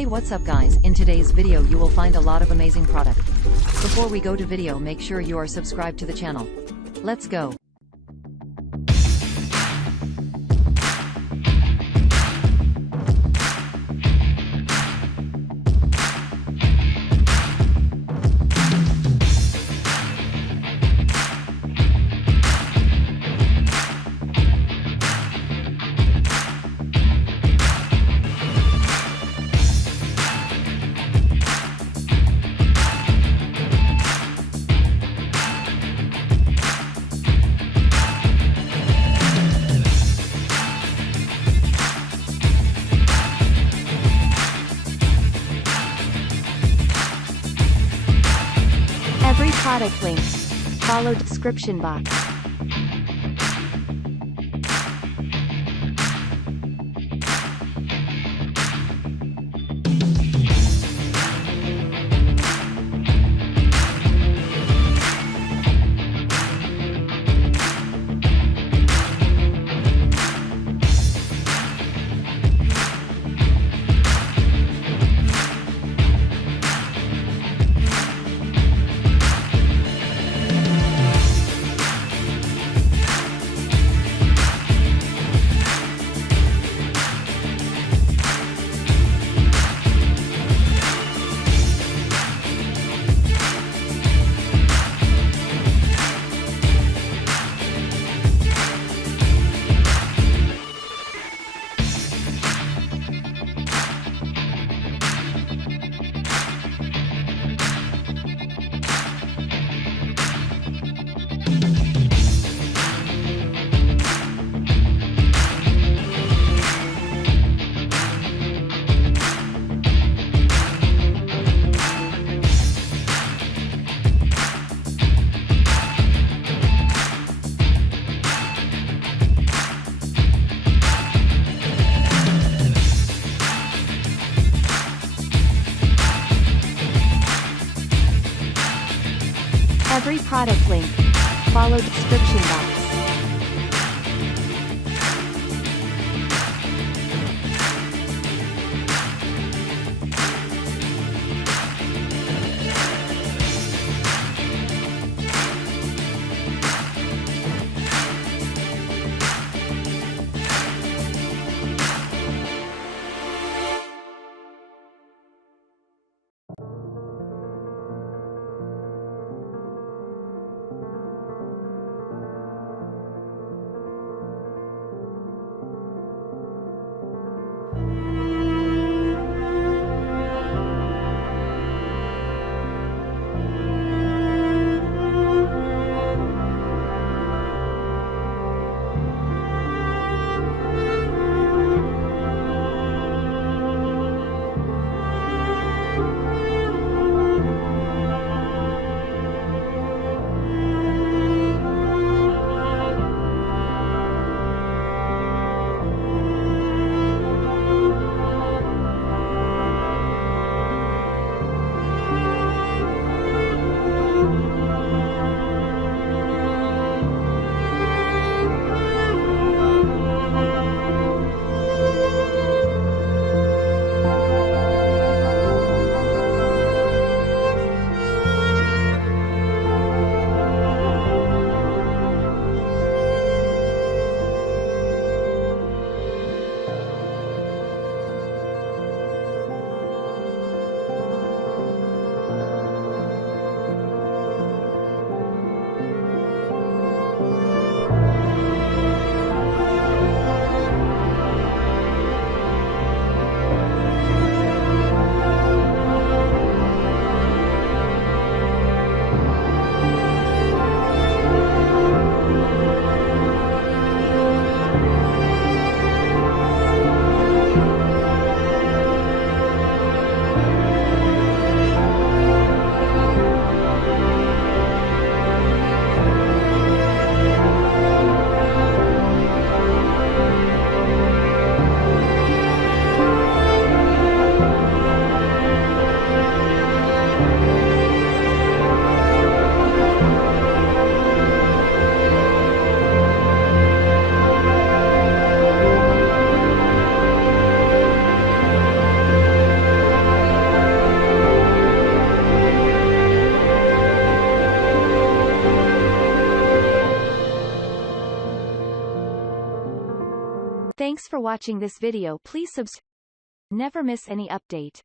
Hey, what's up guys? In today's video you will find a lot of amazing product. Before we go to video, make sure you are subscribed to the channel. Let's go. Every product link. Follow description box. Every product link. Follow description box. Thanks for watching this video. Please subscribe. Never miss any update.